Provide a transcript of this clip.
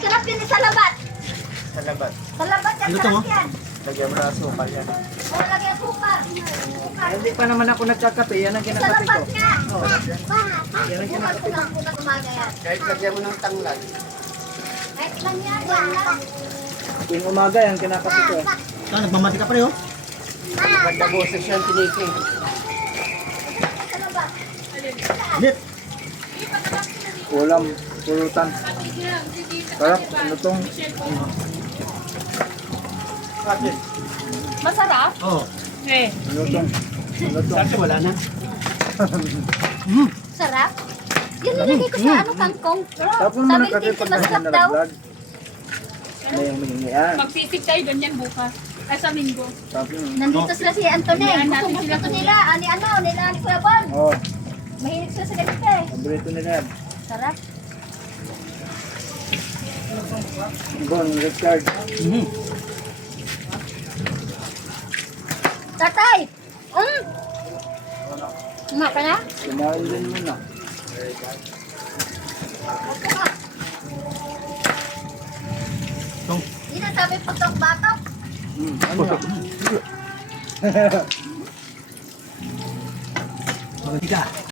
Sarap yun sa labat. Sa labat. Sa labat yan, sarap yan. Lagyan mo na asukal yan. O, lagyan sukar. Hindi pa naman ako nagkakape. Yan ang Sa kinakape ko. labat nga. Oo, yan. Yan ang Sukar kinakape ko ko. lang po na umaga yan. Kahit lagyan mo ng tanglad. Kahit lang yan, yan lang. Tuwing umaga yan, kinakape ko. Ah, nagmamati ka pa rin, oh. Maganda boses yan, tiniking. Sa labat. Lit. Ulam, pulutan. Sarap, ano tong? Bakit? Masarap? Oo. Eh. Ano tong? Ano tong? Sabi wala na. Sarap. Yun nilagay ko sa ano, kangkong. Tapos mo Sabi ng kape ni Titi, pag masarap daw. nalaglag. Ano yung mingiyan? Magsisig tayo ganyan bukas. Ay, sa linggo. Tapos Nandito sila si Anthony. Yan, natin Gusto sila gusto nila. Ani ano, nila ni Kuya Bon. oh, Mahilig sila sa ganito eh. paborito nila yan. Sarap. Bon, Richard. Tatay! Uma ka na? Kumain din muna. Opo ka. Tong. Hindi na sabi pagtok-batok. Ano yan? Maganda ka.